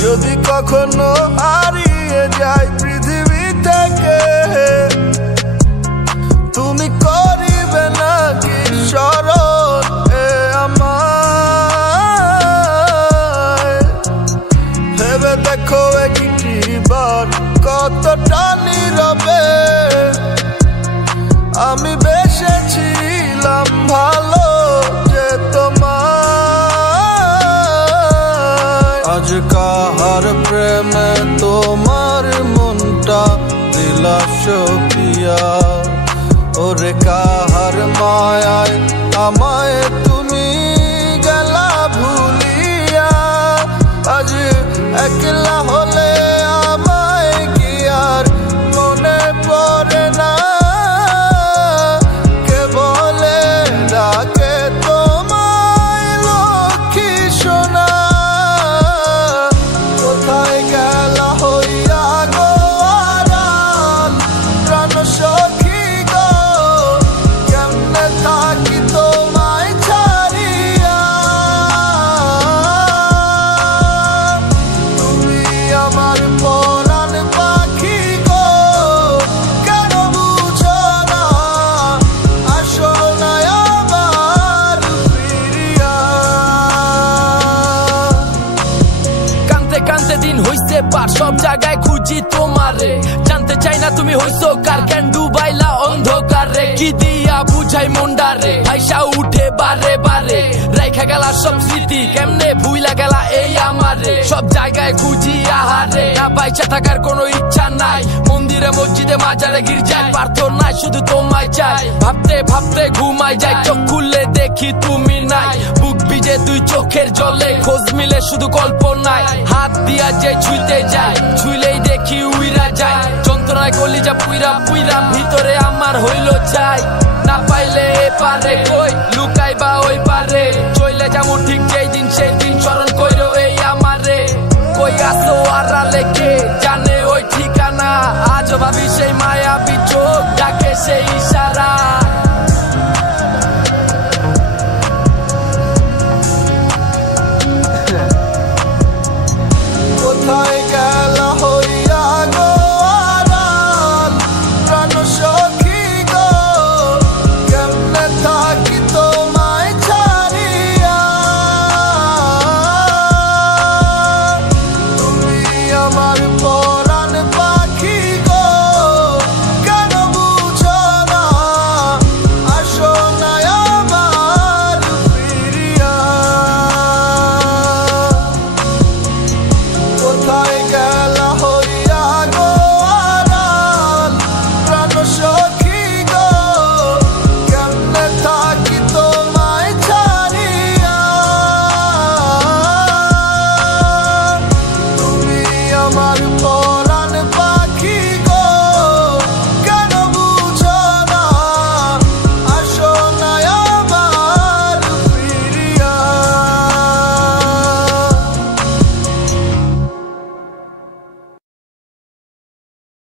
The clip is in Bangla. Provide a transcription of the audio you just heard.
যদি কখনো হারিয়ে যাই পৃথিবী থেকে, তুমি করিবে নাকি স্মরণ আমায়? ভেবে দেখো একটিবার কতটা নীরবে আমি বেসেছিলাম ভালো যে তোমায়। আজ কাহার প্রেমে তোমার মনটা দিলা সপিয়া, ওরে কাহার মায়ায় আমায় তুমি গেলা ভুলিয়া। আজ একলা হলে আমায় কি আর মনে পড়ে না? কে বলে ডাকে তোমায় লক্ষ্মী সোনা? কোথায় গেলা হইয়া গো আড়াল প্রাণ সখী গো, কেমনে থাকি তোমায় ছাড়িয়া? তুমি আমার পরাণ পাখি গো, কেন বুঝো না? আসো না আবার ফিরিয়া। কানতে কানতে দিন হইছে পার, সব জায়গায় খুঁজি তোমারে। জানতে চাই না তুমি হইছো কার, কেন ডুবাইলা অন্ধকারে? কি দিয়া বুঝাই মন্ডারে, ভাইসা উঠে বারে বারে। রাইখা গেলা সব স্মৃতি, কেমনে ভুইলা গেলা এই আমারে। সব জায়গায় খুঁজি আহারে, না বাইচা থাকার কোনো ইচ্ছা নাই। মন্দিরে মসজিদে মাজারে গির্জায় প্রার্থনায় শুধু তোমায় চাই। ভাবতে ভাবতে ঘুমাই যাই, চোখ খুললে দেখি তুমি নাই। বুক ভিজে দুই চোখের জলে, খোঁজ মিলে শুধু কল্পনায়। হাত দিয়া যে ছুঁইতে যায়, ছুঁইলেই দেখি উইরা যায়। যন্ত্রণায় কলিজা পুইরা পুইরা ভিতরে আমার হইল চাই। না পাইলে এ পারে কই লুকাইবা ওই পারে, চইলে যাবো ঠিক যেই দিন সেই দিন